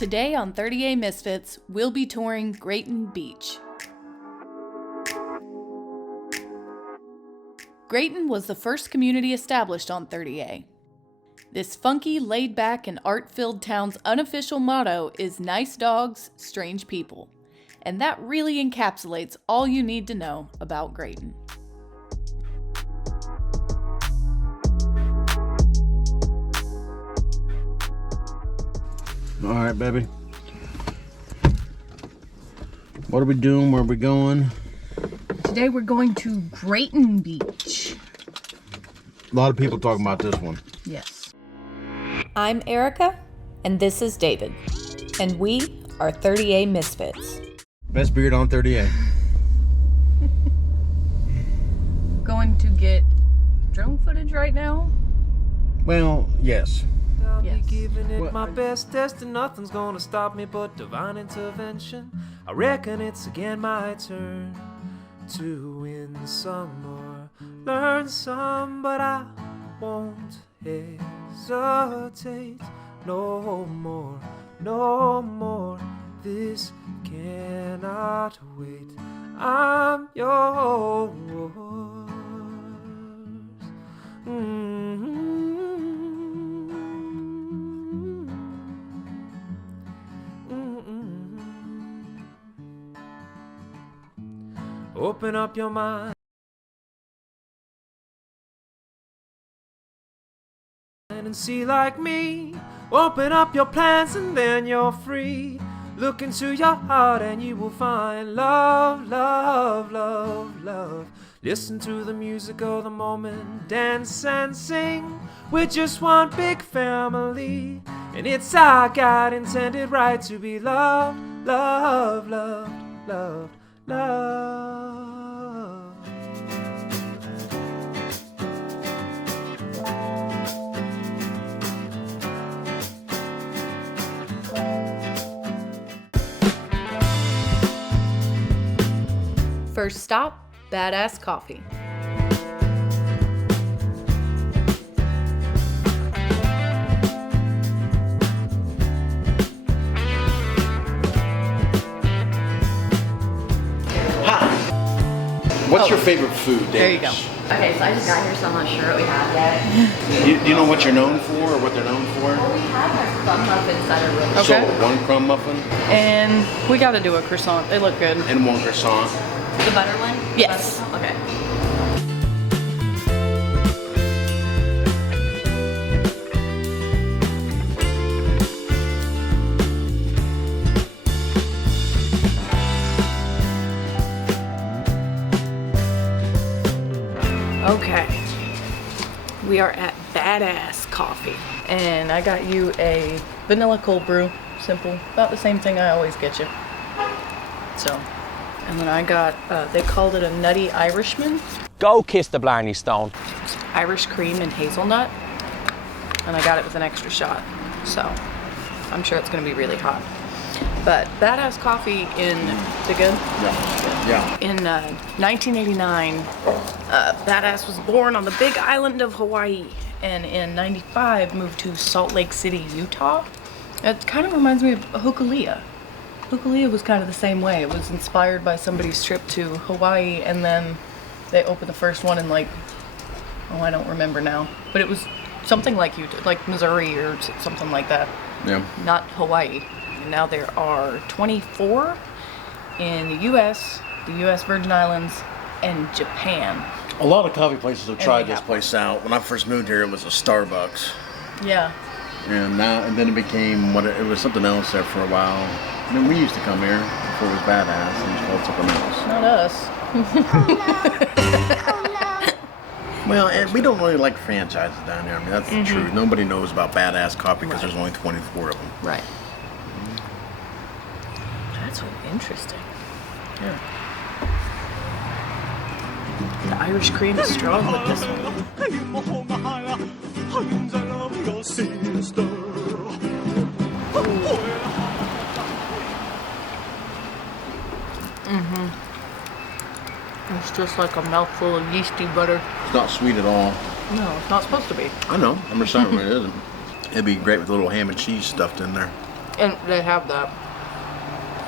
Today on 30A Misfits, we'll be touring Grayton Beach. Grayton was the first community established on 30A. This funky, laid-back, and art-filled town's unofficial motto is nice dogs, strange people. And that really encapsulates all you need to know about Grayton. All right, baby. What are we doing? Where are we going? Today we're going to Grayton Beach. A lot of people talking about this one. Yes. I'm Erica, and this is David, and we are 30A Misfits. Best beard on 30A. Going to get drone footage right now? Well, yes. I'll Yes. be giving it What? my best test and nothing's gonna stop me but divine intervention. I reckon it's again my turn to win some or learn some, but I won't hesitate no more, no more. This cannot wait. I'm yours. Open up your mind and see like me. Open up your plans and then you're free. Look into your heart and you will find love, love, love, love. Listen to the music of the moment, dance and sing. We're just one big family, and it's our God intended right to be loved, loved, loved, loved, loved. First stop, Badass Coffee. What's your favorite food, Dave? There you go. Okay, so I just got here, so I'm not sure what we have yet. Do you know what you're known for or what they're known for? Well, we have our crumb muffins that are really Okay. So, one crumb muffin And we gotta do a croissant. They look good. and one croissant. The butter one? Yes. Okay. Okay. We are at Badass Coffee. And I got you a vanilla cold brew. Simple. About the same thing I always get you. So, and then I got, they called it a Nutty Irishman. Go kiss the Blarney Stone. Irish cream and hazelnut. And I got it with an extra shot. So, I'm sure it's gonna be really hot. But Badass Coffee in, is it good? Yeah. In 1989, Badass was born on the big island of Hawaii, and in 95 moved to Salt Lake City, Utah. It kind of reminds me of Hokulea. Hokulea was kind of the same way. It was inspired by somebody's trip to Hawaii, and then they opened the first one in like, oh, I don't remember now, but it was something like Utah, like Missouri or something like that. Yeah. Not Hawaii. And now there are 24 in the U.S., the U.S. Virgin Islands, and Japan. A lot of coffee places have And tried we this have place out. When I first moved here, it was a Starbucks. Yeah. And then it became it was something else there for a while. I mean, we used to come here before it was Badass, and it's called something else. Not us. Well, and we don't really like franchises down here. I mean, that's the truth. Nobody knows about Badass Coffee because there's only 24 of them. Right. That's interesting. Yeah. The Irish cream is strong with this one. It's just like a mouthful of yeasty butter. It's not sweet at all. No, it's not supposed to be. I know. I'm just saying it isn't. It'd be great with a little ham and cheese stuffed in there. And they have that.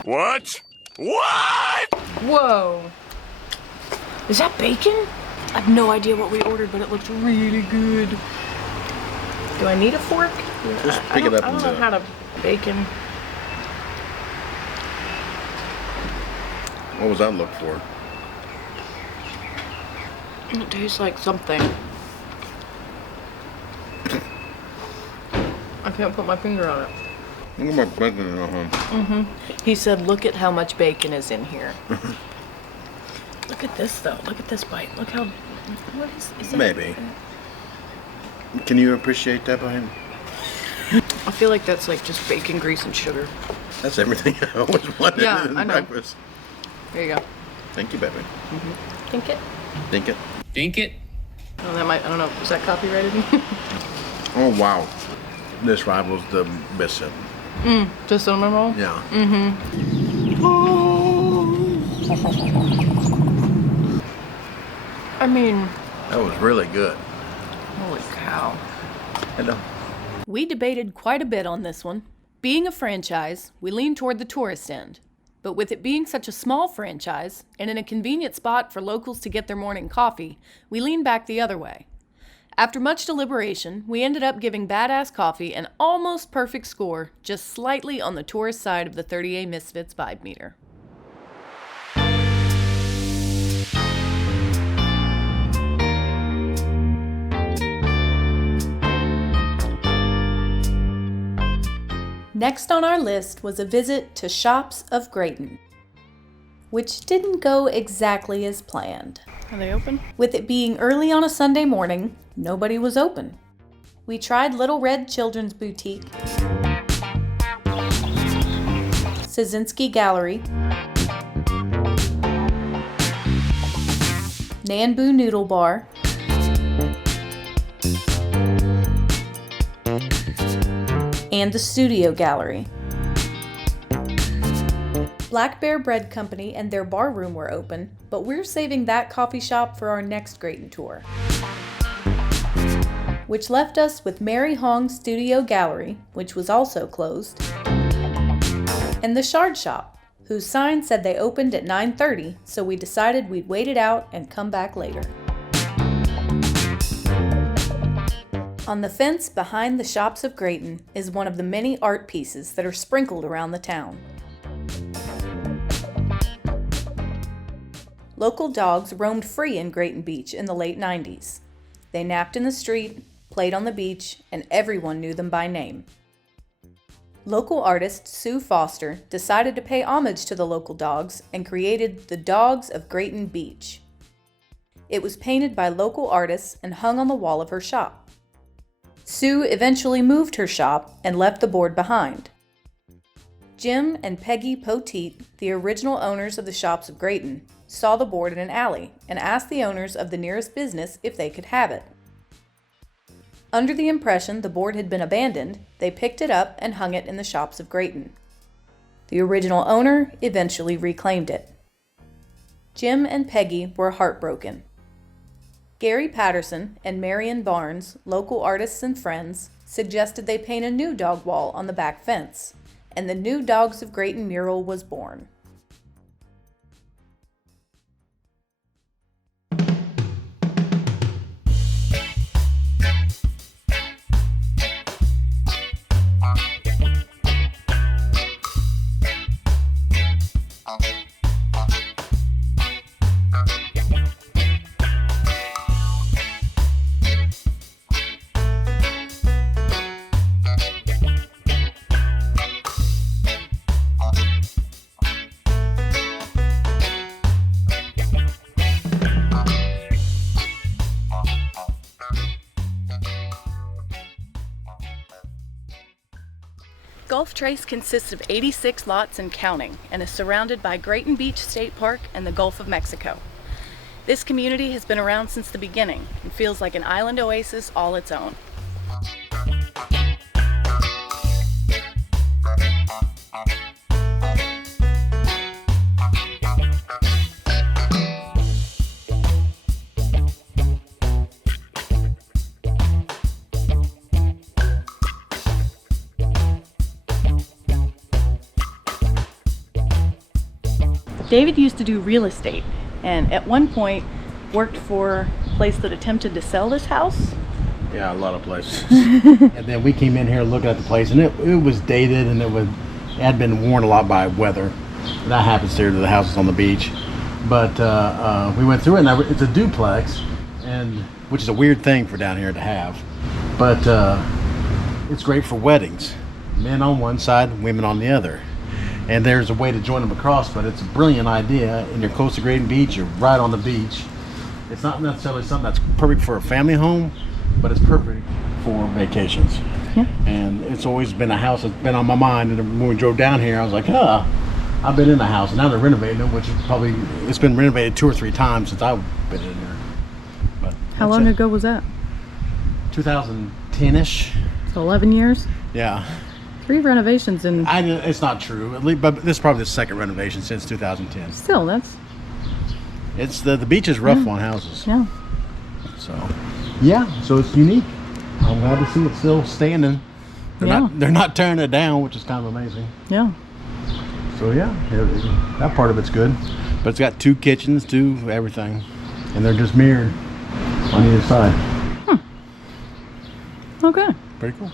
What? What? Whoa. Is that bacon? I have no idea what we ordered, but it looked really good. Do I need a fork? Just pick it up I and don't do know it. how to bacon. What was that look for? It tastes like something. I can't put my finger on it. Look at my bacon at home. He said, look at how much bacon is in here. Look at this, though. Look at this bite. Look how... What is that? Maybe. Can you appreciate that, Brian? I feel like that's like just bacon, grease, and sugar. That's everything I always wanted Yeah, in I know. breakfast. There you go. Thank you, baby. Think it? Think it. Dink it. Oh, that might... I don't know. Is that copyrighted? Oh, wow. This rivals the biscuit. Just cinnamon roll? Yeah. I mean... That was really good. Holy cow. Hello. We debated quite a bit on this one. Being a franchise, we leaned toward the tourist end. But with it being such a small franchise, and in a convenient spot for locals to get their morning coffee, we leaned back the other way. After much deliberation, we ended up giving Badass Coffee an almost perfect score, just slightly on the tourist side of the 30A Misfits vibe meter. Next on our list was a visit to Shops of Grayton, which didn't go exactly as planned. Are they open? With it being early on a Sunday morning, nobody was open. We tried Little Red Children's Boutique, Szynski Gallery, Nanbu Noodle Bar, and the Studio Gallery. Black Bear Bread Company and their bar room were open, but we're saving that coffee shop for our next Grayton tour, which left us with Mary Hong's Studio Gallery, which was also closed, and the Shard Shop, whose sign said they opened at 9:30, so we decided we'd wait it out and come back later. On the fence behind the Shops of Grayton is one of the many art pieces that are sprinkled around the town. Local dogs roamed free in Grayton Beach in the late 90s. They napped in the street, played on the beach, and everyone knew them by name. Local artist Sue Foster decided to pay homage to the local dogs and created the Dogs of Grayton Beach. It was painted by local artists and hung on the wall of her shop. Sue eventually moved her shop and left the board behind. Jim and Peggy Poteet, the original owners of the Shops of Grayton, saw the board in an alley and asked the owners of the nearest business if they could have it. Under the impression the board had been abandoned, they picked it up and hung it in the Shops of Grayton. The original owner eventually reclaimed it. Jim and Peggy were heartbroken. Gary Patterson and Marion Barnes, local artists and friends, suggested they paint a new dog wall on the back fence, and the new Dogs of Grayton mural was born. Gulf Trace consists of 86 lots and counting, and is surrounded by Grayton Beach State Park and the Gulf of Mexico. This community has been around since the beginning and feels like an island oasis all its own. David used to do real estate, and at one point worked for a place that attempted to sell this house. Yeah, a lot of places. And then we came in here looking at the place, and it was dated, and it had been worn a lot by weather. That happens here to the houses on the beach. But we went through it, and it's a duplex, and which is a weird thing for down here to have. But it's great for weddings. Men on one side, women on the other. And there's a way to join them across, but it's a brilliant idea. And you're close to Grayton Beach, you're right on the beach. It's not necessarily something that's perfect for a family home, but it's perfect for vacations. Yeah. And it's always been a house that's been on my mind. And when we drove down here, I was like, I've been in the house. And now they're renovating it, which is it's been renovated 2 or 3 times since I've been in there. But How long ago was that? 2010-ish. So 11 years? Yeah. 3 renovations and It's not true, at least, but this is probably the second renovation since 2010. still, that's, It's the beach is rough on houses. yeah. So so it's unique. I'm glad to see it still standing. They're not tearing it down, which is kind of amazing. Yeah. So that part of it's good. But it's got 2 kitchens, 2 everything, and they're just mirrored on either side. Okay. Pretty cool.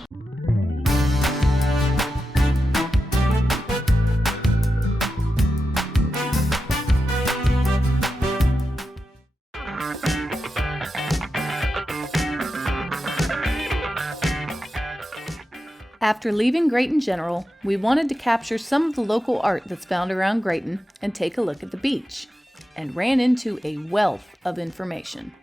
After leaving Grayton General, we wanted to capture some of the local art that's found around Grayton and take a look at the beach, and ran into a wealth of information.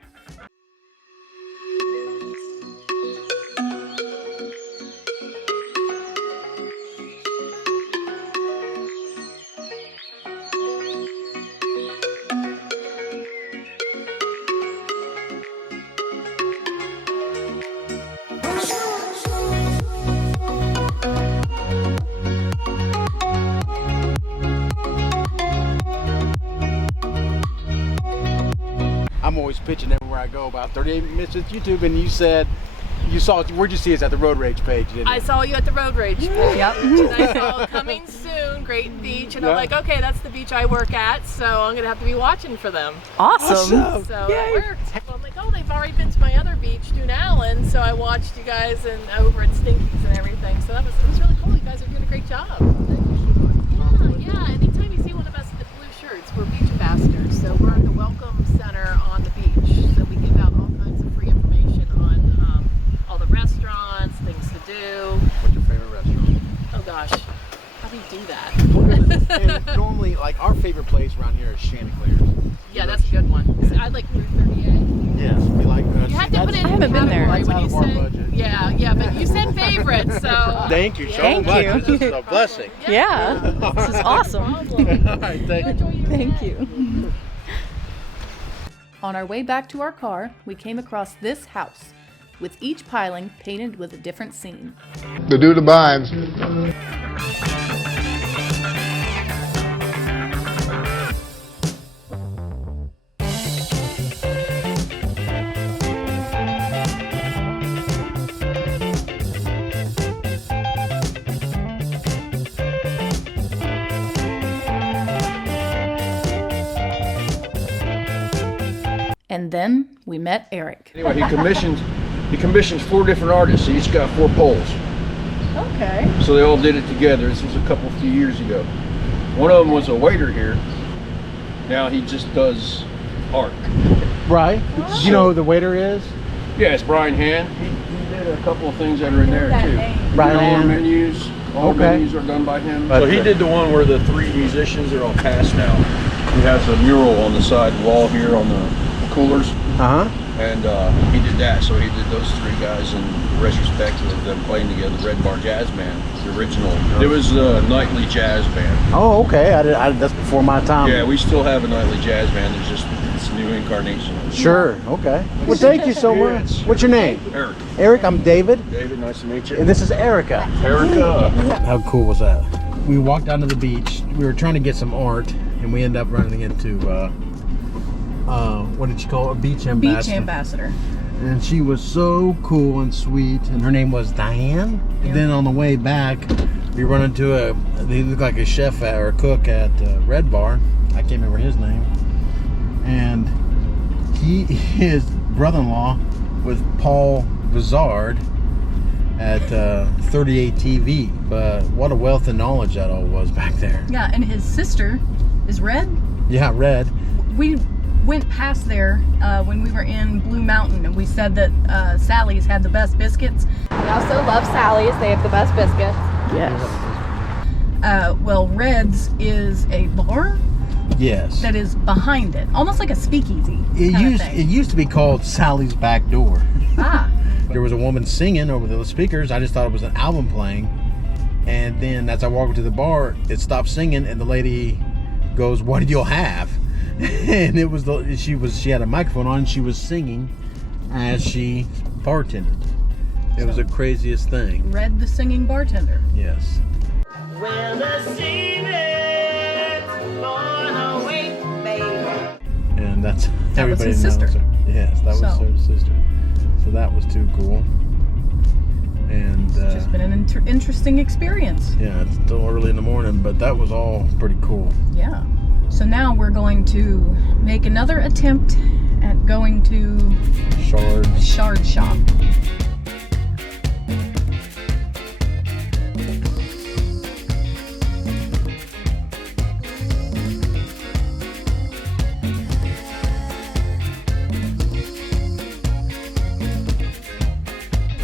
I'm always pitching everywhere I go about 38 minutes with YouTube, and you said where'd you see us? At the Road Rage page, didn't you? I saw you at the Road Rage page. Yep. And I saw coming soon, Grayton Beach, and I'm like, okay, that's the beach I work at, so I'm gonna have to be watching for them. Awesome. So it worked. Well, I'm like, oh, they've already been to my other beach, Dune Allen, so I watched you guys and over at Stinky's and everything. So it was really cool. You guys are doing a great job. Yeah. Anytime you see one of us in the blue shirts, we're beach ambassadors. So we're at the Welcome Center on the beach. So we give out all kinds of free information on all the restaurants, things to do. What's your favorite restaurant? Oh gosh, how do you do that? And normally, like, our favorite place around here is Chanticleer's. Yeah, that's a good one. I like Route 38. Yes, we like. You have to put it in I haven't been there. category That's when out you of our say. budget. Yeah, but you said favorite, so. Thank you so Thank much. you. This is a blessing. Yeah. This is awesome. All right, thank you. Thank you. On our way back to our car, we came across this house, with each piling painted with a different scene. To do the binds. And then we met Eric. Anyway, he commissions 4 different artists. Each got 4 poles. Okay. So they all did it together. This was a few years ago. One of them was a waiter here. Now he just does art. Right. Oh. You know who the waiter is? Yeah, it's Brian Hand. He did a couple of things that are in there too. Brian All our Hand. menus. All our Okay. menus are done by him. But So he did the one where the 3 musicians are all cast now. He has a mural on the side wall here on the coolers. And he did that, so he did those 3 guys in retrospect of them playing together, Red Bar Jazz Band, the original. It was a nightly jazz band. Oh, okay. That's before my time. Yeah, we still have a nightly jazz band. There's just it's a new incarnation. Sure. Okay. Well, thank you so much. What's your name? Eric. Eric. I'm David. David, nice to meet you. And this is Erica. Erica. How cool was that? We walked down to the beach. We were trying to get some art, and we ended up running into what did you call it? A beach ambassador. Beach ambassador. And she was so cool and sweet, and her name was DiAnne. Yeah. And then on the way back, we run into he looked like a chef or a cook at Red Bar. I can't remember his name. And his brother-in-law was Paul Vizard at 38 TV. But what a wealth of knowledge that all was back there. Yeah, and his sister is Red. Yeah, Red. We went past there when we were in Blue Mountain, and we said that Sally's had the best biscuits. We also love Sally's. They have the best biscuits. Yes. Well, Red's is a bar. Yes. That is behind it, almost like a speakeasy. It used to be called Sally's Back Door. Ah. There was a woman singing over the speakers. I just thought it was an album playing, and then as I walked to the bar, it stopped singing, and the lady goes, "What did you have?" And it was she had a microphone on. And she was singing as she bartended. It was the craziest thing. Red, the singing bartender. Yes. Well, the Seagrove on a wait, baby. And that's that everybody was his knows sister. her. Yes, that was her sister. So that was too cool. And it's just been an interesting experience. Yeah, it's still early in the morning, but that was all pretty cool. Yeah. So now we're going to make another attempt at going to Shard Shop.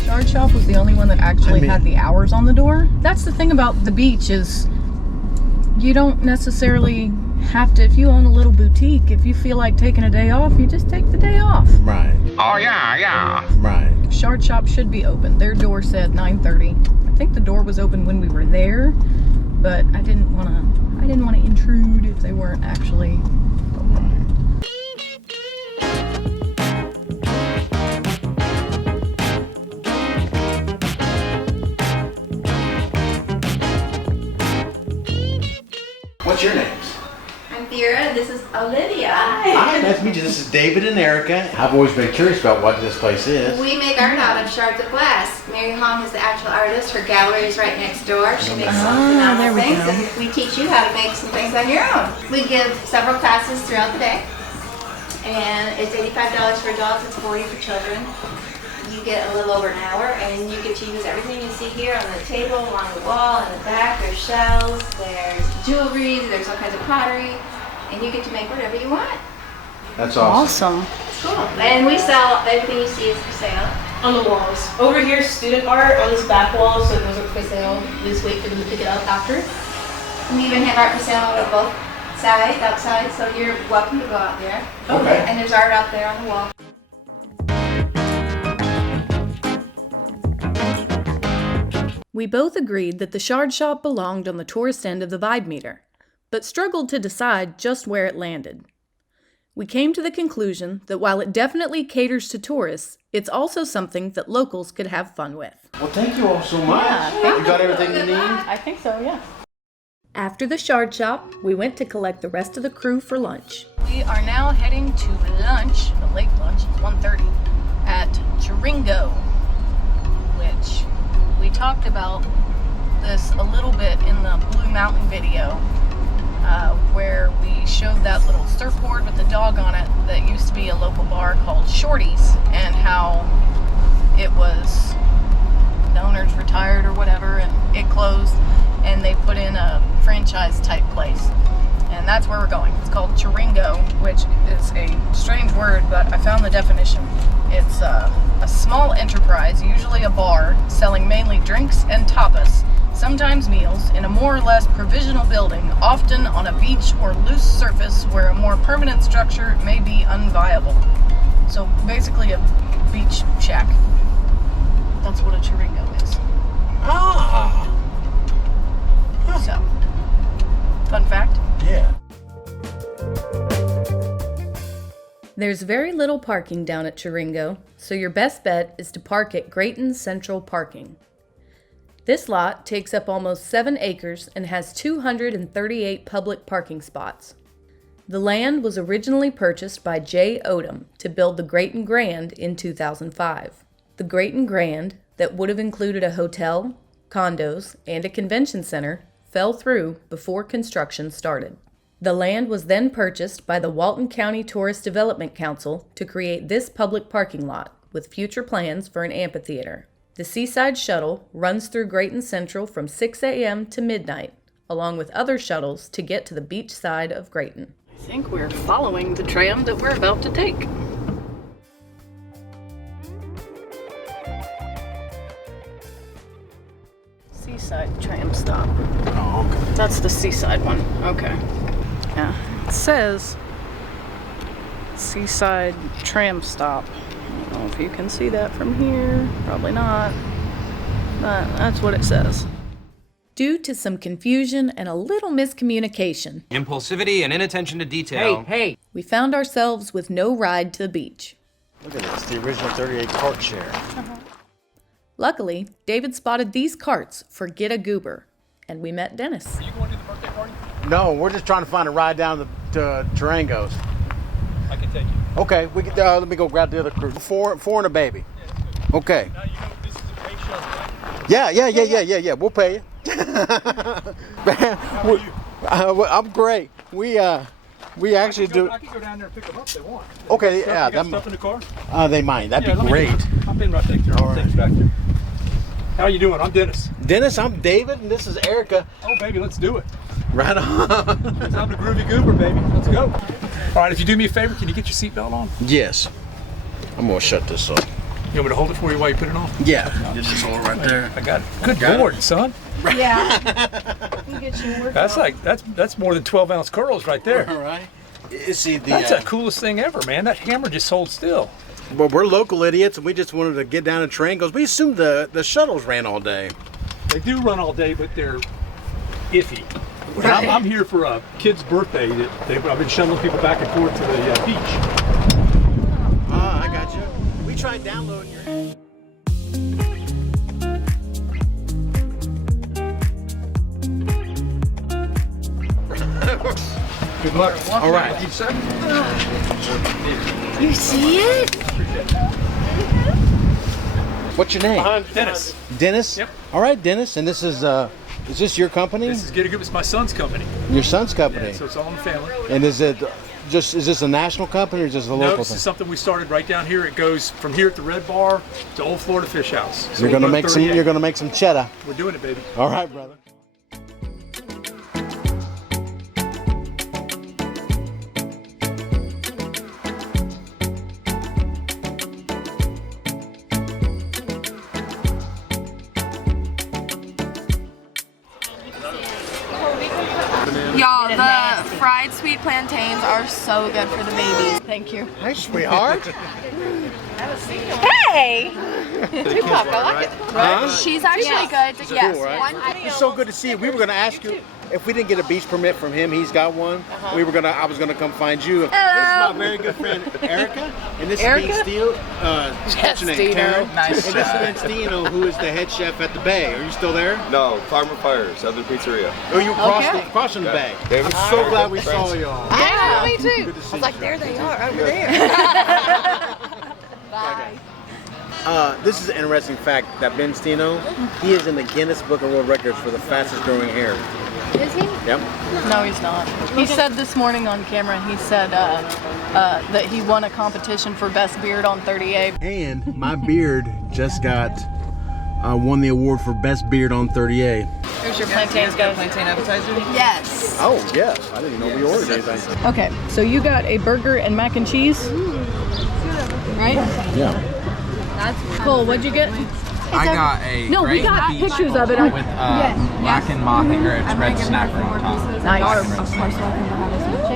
Shard Shop was the only one that actually had the hours on the door. That's the thing about the beach is you don't necessarily have to, if you own a little boutique, if you feel like taking a day off, you just take the day off. Right. Oh, yeah. Right. Shard Shop should be open. Their door said 9:30. I think the door was open when we were there, but I didn't want to intrude if they weren't actually open. What's your names? I'm Thera. This is Olivia. Hi, nice to meet you. This is David and Erica. I've always been curious about what this place is. We make art out of shards of glass. Mary Hong is the actual artist. Her gallery is right next door. She makes some phenomenal things, and we teach you how to make some things on your own. We give several classes throughout the day, and it's $85 for adults. It's $40 for children. You get a little over an hour, and you get to use everything you see here on the table, along the wall, in the back. There's shells, there's jewelry, there's all kinds of pottery, and you get to make whatever you want. That's awesome. Cool. And we sell everything you see is for sale. On the walls. Over here, student art on this back wall, so those are for sale. We just wait for them to pick it up after. We even have art for sale on both sides, outside, so you're welcome to go out there. Okay. And there's art out there on the wall. We both agreed that the Shard Shop belonged on the tourist end of the vibe meter, but struggled to decide just where it landed. We came to the conclusion that while it definitely caters to tourists, it's also something that locals could have fun with. Well, thank you all so much. Yeah, you got everything you need? I think so, yeah. After the Shard Shop, we went to collect the rest of the crew for lunch. We are now heading to lunch, the late lunch, it's 1:30, at Chiringo, which we talked about this a little bit in the Blue Mountain video, where we showed that little surfboard with the dog on it that used to be a local bar called Shorty's, and how it was, the owners retired or whatever, and it closed, and they put in a franchise type place. And that's where we're going. It's called Chiringo, which is a strange word, but I found the definition. It's a small enterprise, usually a bar, selling mainly drinks and tapas, sometimes meals, in a more or less provisional building, often on a beach or loose surface where a more permanent structure may be unviable. So basically a beach shack. That's what a Chiringo is. Ah! So, fun fact? Yeah. There's very little parking down at Chiringo, so your best bet is to park at Grayton Central Parking. This lot takes up almost 7 acres and has 238 public parking spots. The land was originally purchased by J. Odom to build the Grayton Grand in 2005. The Grayton Grand, that would have included a hotel, condos, and a convention center fell through before construction started. The land was then purchased by the Walton County Tourist Development Council to create this public parking lot, with future plans for an amphitheater. The Seaside Shuttle runs through Grayton Central from 6 a.m. to midnight, along with other shuttles to get to the beach side of Grayton. I think we're following the tram that we're about to take. Seaside tram stop. Oh, okay. That's the Seaside one. Okay. Yeah. It says Seaside tram stop. I don't know if you can see that from here. Probably not. But that's what it says. Due to some confusion and a little miscommunication, impulsivity and inattention to detail. Hey! we found ourselves with no ride to the beach. Look at this, the original 38 cart share. Luckily, David spotted these carts for Get a Goober, and we met Dennis. Are you going to the birthday party? No, we're just trying to find a ride down to Chiringo's. I can take you. Okay, we can, let me go grab the other crew. Four and a baby. Okay. Now you know this is a pay shop, right? Yeah. We'll pay you. How are you? I'm great. We actually do. I can go down there and pick them up if they want. Okay, You yeah. got stuff in the car? They might. That'd be let me great. Hop in right there. All right. Back there. How you doing? I'm Dennis. Dennis, I'm David, and this is Erica. Oh, baby, let's do it. Right on. Time to groovy goober, baby. Let's go. All right, if you do me a favor, can you get your seatbelt on? Yes. I'm gonna shut this up. You want me to hold it for you while you put it on? Yeah. Just hold it right there. I got it. Good Lord, son. Yeah. We'll get you work That's like that's more than 12-ounce curls right there. All right. See, That's the coolest thing ever, man. That hammer just holds still. Well, we're local idiots, and we just wanted to get down to Chiringo's. We assumed the shuttles ran all day. They do run all day, but they're iffy. And Right. I'm here for a kid's birthday. I've been shuttling people back and forth to the beach. I got you. We tried downloading your. Good luck. All right. You see it? What's your name? Dennis. Dennis? Yep. All right, Dennis. And this is this your company? This is Get a Goober. It's my son's company. Your son's company. Yeah, so it's all in the family. And is this a national company or just a No, local this thing? is something we started right down here. It goes from here at the Red Bar to Old Florida Fish House. So You're we'll gonna go make 38. You're gonna make some cheddar. We're doing it, baby. All right, brother. Y'all, the fried sweet plantains are so good for the babies. Thank you. Hi, sweetheart. Hey! Tupac, I like it. Huh? She's actually good. She's Yes. cool, right? One It's so good to see you. We were gonna ask you if we didn't get a beach permit from him. He's got one. I was gonna come find you. This is my very good friend Erica, and this Erica? is Dean Steele. What's your name? Karen? Nice And this is Ben Stino, who is the head chef at the Bay. Are you still there? No, Farmer Fires, other pizzeria. Oh, you crossing the Bay. They I'm so glad we saw y'all. Yeah, me too. Good to see I was like, you. there they are, over there. Bye. This is an interesting fact that Ben Stino, he is in the Guinness Book of World Records for the fastest growing hair. Is he? Yep. No, he's not. He said this morning on camera, he said that he won a competition for best beard on 38. And my beard just won the award for best beard on 38. Here's your plantains, guys. Plantain appetizer? Yes. Oh yes, I didn't know we ordered anything. Okay, so you got a burger and mac and cheese, right? Yeah. Cole, what'd you get? I got a No, we got Grayton Beach pictures of it. with blackened mockingbird red snapper on top. Nice.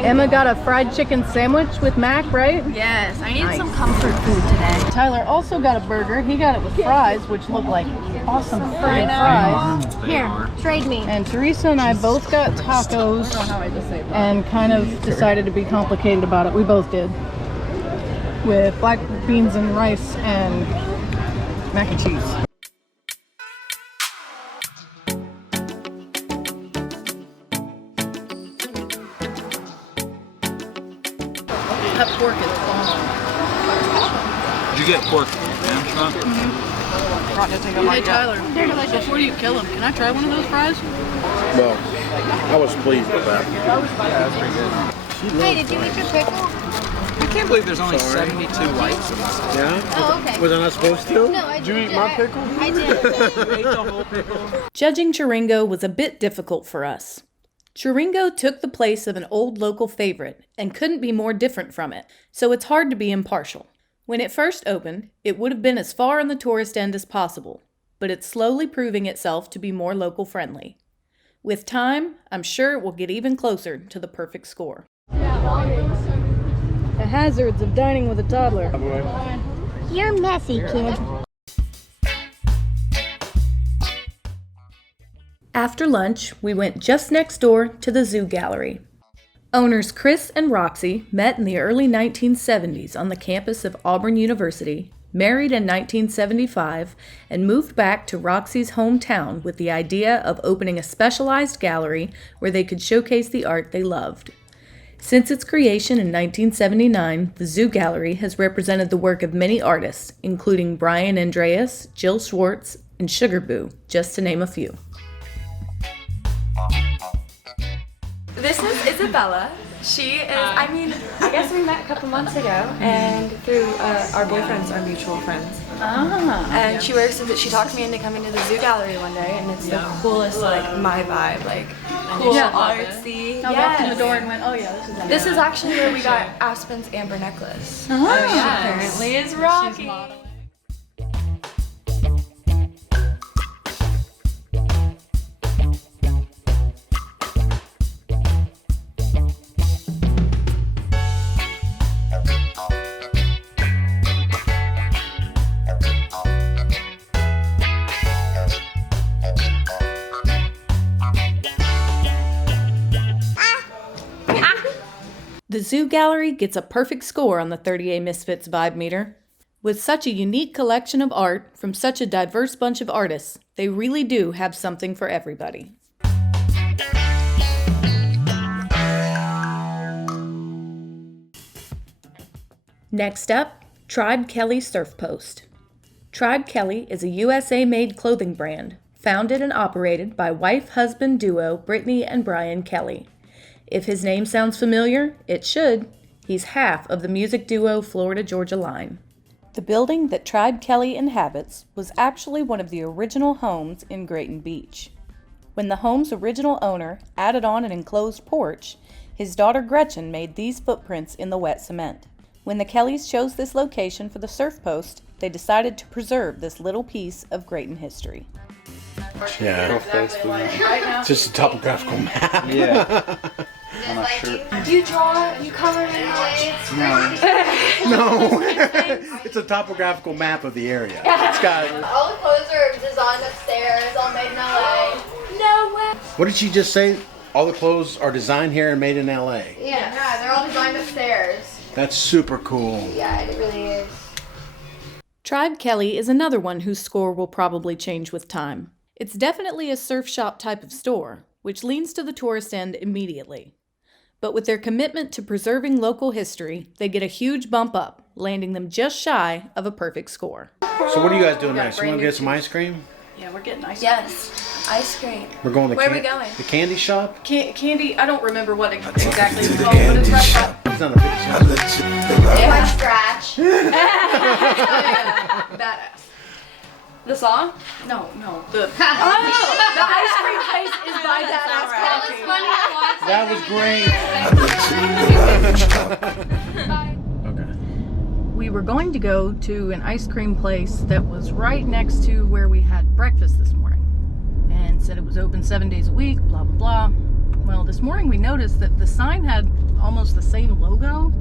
Emma got a fried chicken sandwich with mac, right? Yes. I need some comfort food today. Tyler also got a burger. He got it with fries, which look like awesome friggin' fries. Here, trade me. And Teresa and I both got tacos and kind of decided to be complicated about it. We both did. With black beans and rice and mac and cheese. That pork is bomb. Did you get pork? Yeah, Hey Tyler, before you kill him, can I try one of those fries? Well, I was pleased with that. Hey, did you eat your pickle? I can't believe there's only 72 whites in this. Yeah? Oh, okay. Was I not supposed to? No, I Did you did. eat my pickle? I did. You ate the whole pickle? Judging Chiringo was a bit difficult for us. Chiringo took the place of an old local favorite and couldn't be more different from it, so it's hard to be impartial. When it first opened, it would have been as far on the tourist end as possible, but it's slowly proving itself to be more local friendly. With time, I'm sure it will get even closer to the perfect score. The hazards of dining with a toddler. You're messy, kid. After lunch, we went just next door to the Zoo Gallery. Owners Chris and Roxy met in the early 1970s on the campus of Auburn University, married in 1975, and moved back to Roxy's hometown with the idea of opening a specialized gallery where they could showcase the art they loved. Since its creation in 1979, the Zoo Gallery has represented the work of many artists, including Brian Andreas, Jill Schwartz, and Sugar Boo, just to name a few. This is Isabella. She is, I guess we met a couple months ago, and through our boyfriends, our mutual friends. And she talked me into coming to the Zoo Gallery one day, and it's the coolest, my vibe, cool, artsy. I walked in the door and went, oh yeah, this is it. This is actually where we got Aspen's amber necklace. Oh, She apparently is rocking. The Zoo Gallery gets a perfect score on the 30A Misfits vibe meter. With such a unique collection of art from such a diverse bunch of artists, they really do have something for everybody. Next up, Tribe Kelley Surf Post. Tribe Kelley is a USA-made clothing brand, founded and operated by wife-husband duo Brittney and Brian Kelley. If his name sounds familiar, it should. He's half of the music duo Florida Georgia Line. The building that Tribe Kelley inhabits was actually one of the original homes in Grayton Beach. When the home's original owner added on an enclosed porch, his daughter Gretchen made these footprints in the wet cement. When the Kelleys chose this location for the surf post, they decided to preserve this little piece of Grayton history. Yeah. It's just a topographical map. Yeah. On a shirt. Do you draw? You color in lights? No. It's a topographical map of the area. It's got. All the clothes are designed upstairs, all made in LA. No way. What did she just say? All the clothes are designed here and made in LA. Yeah, they're all designed upstairs. That's super cool. Yeah, it really is. Tribe Kelley is another one whose score will probably change with time. It's definitely a surf shop type of store, which leans to the tourist end immediately. But with their commitment to preserving local history, they get a huge bump up, landing them just shy of a perfect score. So what are you guys doing next? You want to get some ice cream? Yeah, we're getting ice cream. Yes, ice cream. We're going to Where are we going? The candy shop? Candy, I don't remember what exactly it's called, but it's right by. It's on the 50 cents. My scratch. Badass. The song? No. The the ice cream place is by that. That was great. Okay. We were going to go to an ice cream place that was right next to where we had breakfast this morning, and said it was open 7 days a week, blah, blah, blah. Well, this morning we noticed that the sign had almost the same logo,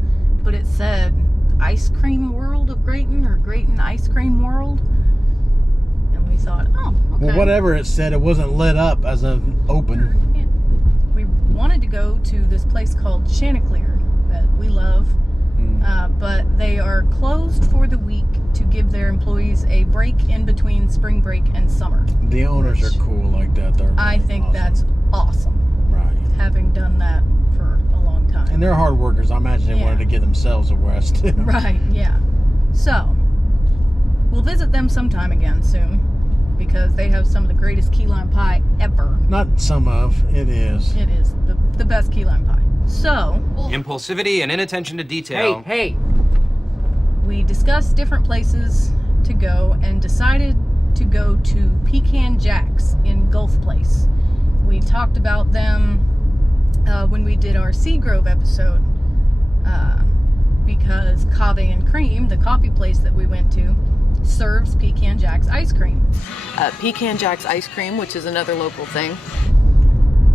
but it said Ice Cream World of Grayton or Grayton Ice Cream World. And we thought, oh, okay. Well, whatever it said, it wasn't lit up as an open. Yeah. We wanted to go to this place called Chanticleer that we love, but they are closed for the week to give their employees a break in between spring break and summer. The owners are cool like that. I think that's awesome. Right. Having done that for a long time. And they're hard workers. I imagine they wanted to give themselves a rest. Right, yeah. So, We'll visit them sometime again soon because they have some of the greatest key lime pie ever. Not some of, it is. It is the best key lime pie. So, Impulsivity and inattention to detail. hey, we discussed different places to go and decided to go to Pecan Jack's in Gulf Place. We talked about them when we did our Seagrove episode because Cave and Cream, the coffee place that we went to, serves Pecan Jack's ice cream. Pecan Jack's ice cream, which is another local thing.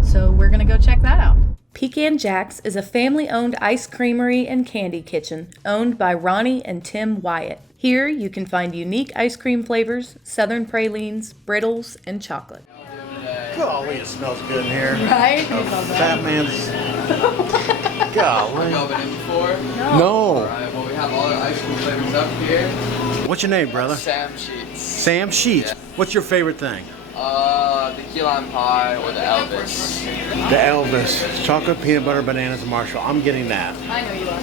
So we're gonna go check that out. Pecan Jack's is a family-owned ice creamery and candy kitchen owned by Ronnie and Tim Wyatt. Here you can find unique ice cream flavors, southern pralines, brittles, and chocolate. Golly, it smells good in here. Right? Batman's. Golly. Y'all been in before? No. Alright, well we have all our ice cream flavors up here. What's your name, brother? Sam Sheets. Sam Sheets. Yeah. What's your favorite thing? The key lime pie or the Elvis. The Elvis. Chocolate, peanut butter, bananas, and marshmallow. I'm getting that. I know you are.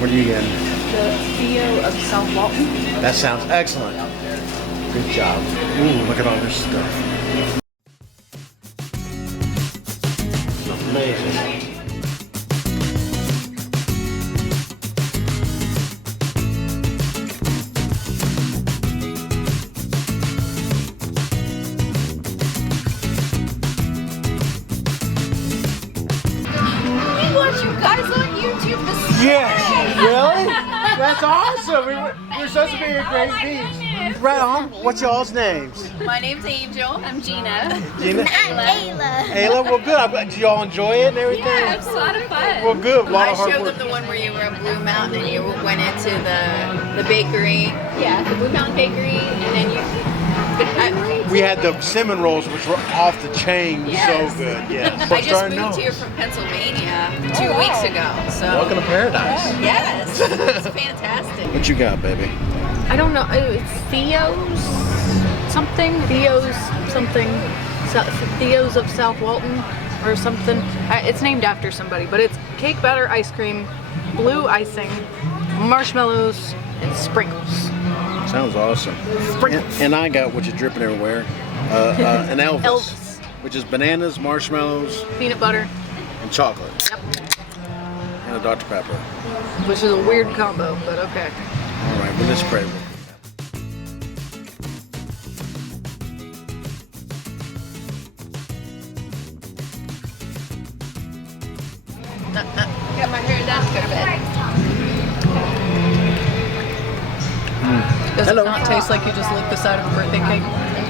What are you getting? The Theo of South Walton. That sounds excellent. Good job. Ooh, look at all this stuff. Amazing. We watch you guys on YouTube this Yes, really? That's awesome. We're supposed to be at Grayton Beach. Right on. What's y'all's names? My name's Angel. I'm Gina. Gina? Ayla. Ayla, well, good. Do y'all enjoy it and everything? Yeah, it's a lot of fun. Well, good. A lot I of hard showed work. them the one where you were in Blue Mountain and you went into the bakery. Yeah, the Blue Mountain Bakery, and then you. We had the cinnamon rolls, which were off the chain. Yes. So good. Yes. I just moved here from Pennsylvania 2 weeks ago. So. Welcome to paradise. Yes, it's fantastic. What you got, baby? I don't know. It's Theo's something. Theo's of South Walton or something. It's named after somebody, but it's cake batter ice cream, blue icing, marshmallows, and sprinkles. Sounds awesome. And I got, which is dripping everywhere, an Elvis, which is bananas, marshmallows, Peanut butter. and chocolate. Yep. And a Dr. Pepper. Which is a weird combo, but okay. All right, well, let's pray. Got my hair down, go to bed. Does Hello. it not taste like you just licked the side of a birthday cake?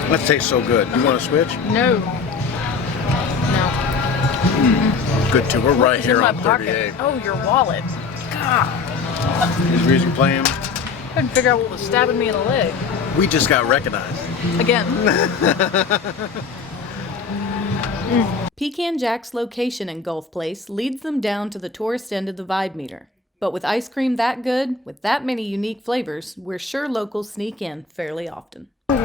That tastes so good. You want to switch? No. Good too. We're right It's here in my on pocket. 38. Oh, your wallet. God. Is music playing? Couldn't figure out what was stabbing me in the leg. We just got recognized. Again. Pecan Jack's location in Gulf Place leads them down to the tourist end of the vibe meter. But with ice cream that good, with that many unique flavors, we're sure locals sneak in fairly often. They're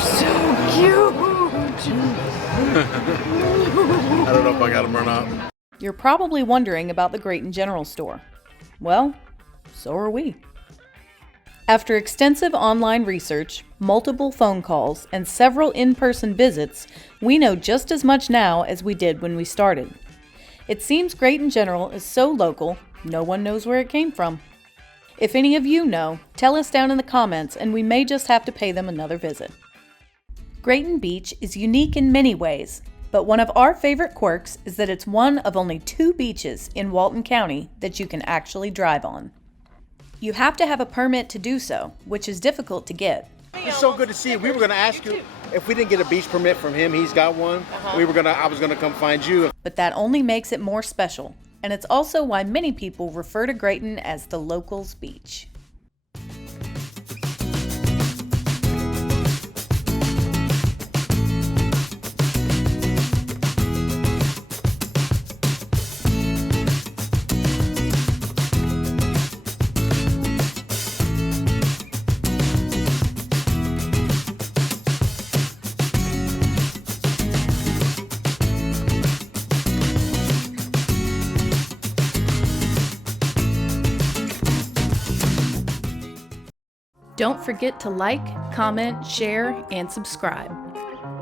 so cute! I don't know if I got them or not. You're probably wondering about the Grayton General Store. Well, so are we. After extensive online research, multiple phone calls, and several in-person visits, we know just as much now as we did when we started. It seems Grayton General is so local, no one knows where it came from. If any of you know, tell us down in the comments and we may just have to pay them another visit. Grayton Beach is unique in many ways, but one of our favorite quirks is that it's one of only 2 beaches in Walton County that you can actually drive on. You have to have a permit to do so, which is difficult to get. It's so good to see you. We were going to ask you if we didn't get a beach permit from him. He's got one. I was going to come find you. But that only makes it more special, and it's also why many people refer to Grayton as the locals' beach. Don't forget to like, comment, share, and subscribe.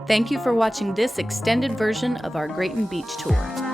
Thank you for watching this extended version of our Grayton Beach tour.